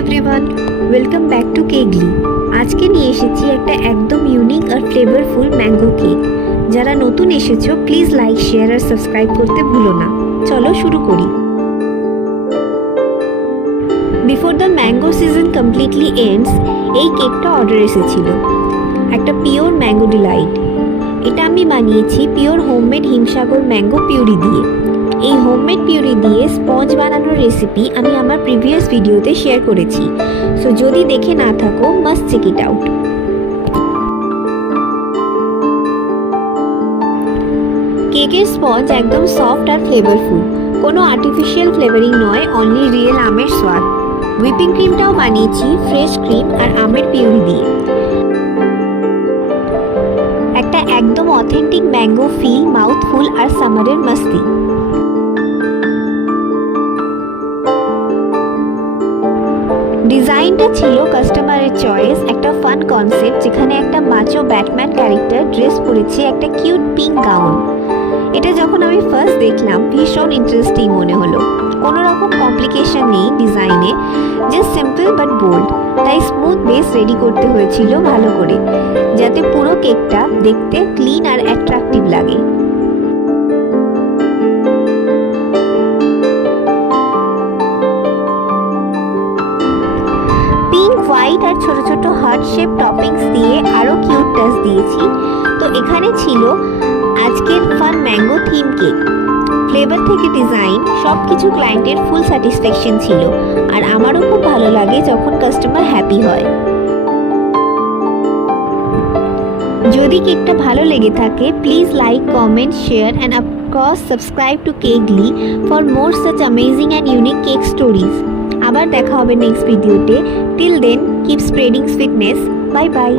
Everyone, welcome back to Cakely. আজকে নিয়ে এসেছি একটা একদম ইউনিক আর ফ্লেভারফুল ম্যাঙ্গো কেক। যারা নতুন এসেছো প্লিজ লাইক, শেয়ার আর সাবস্ক্রাইব করতে ভুলো না। চলো শুরু করি। Before the mango season completely ends, এই কেকটা অর্ডার এসেছিল। একটা পিওর ম্যাঙ্গো ডিলাইট। এটা আমি বানিয়েছি pure homemade Himsagar mango puree দিয়ে। এই হোমমেড পিউরি দিয়ে স্পঞ্জ বানানোর রেসিপি আমি আমার প্রিভিয়াস ভিডিওতে শেয়ার করেছি, সো যদি দেখে না থাকো মাস্ট চেক ইট আউট। কেকের স্পঞ্জ একদম সফট আর ফ্লেভারফুল, কোনো আর্টিফিশিয়াল ফ্লেভারিং নয়, অনলি রিয়েল আমের স্বাদ। হুইপিং ক্রিমটাও বানিয়েছি ফ্রেশ ক্রিম আর আমের পিউরি দিয়ে। একটা একদম অথেন্টিক ম্যাঙ্গো ফিল, মাউথফুল আর সামারের মাস্তি। ডিজাইনটা ছিল কাস্টমারের চয়েস, একটা ফান কনসেপ্ট যেখানে একটা মাচো ব্যাটম্যান ক্যারেক্টার ড্রেস পরেছে একটা কিউট পিঙ্ক গাউন। এটা যখন আমি ফার্স্ট দেখলাম ভীষণ ইন্টারেস্টিং মনে হলো। কোনো রকম কমপ্লিকেশন নেই ডিজাইনে, জাস্ট সিম্পল বাট বোল্ড। তাই স্মুথ বেস রেডি করতে হয়েছিল ভালো করে, যাতে পুরো কেকটা দেখতে ক্লিন আর অ্যাট্রাকটিভ লাগে। পিঙ্ক, হোয়াইট আর ছোট ছোট হার্ট শেপ টপিংস দিয়ে আরও কিউট টাচ দিয়েছি। তো এখানে ছিল আজকের fun mango theme cake. Flavour থেকে ডিজাইন সব কিছু ক্লায়েন্টের ফুল স্যাটিসফ্যাকশন ছিল, আর আমারও খুব ভালো লাগে যখন কাস্টমার হ্যাপি হয়। যদি কেকটা ভালো লেগে থাকে please like, comment, share and of course subscribe to Cakely for more such amazing and unique cake stories. আবার দেখা হবে নেক্সট ভিডিওতে। Till then keep spreading sweetness. Bye by.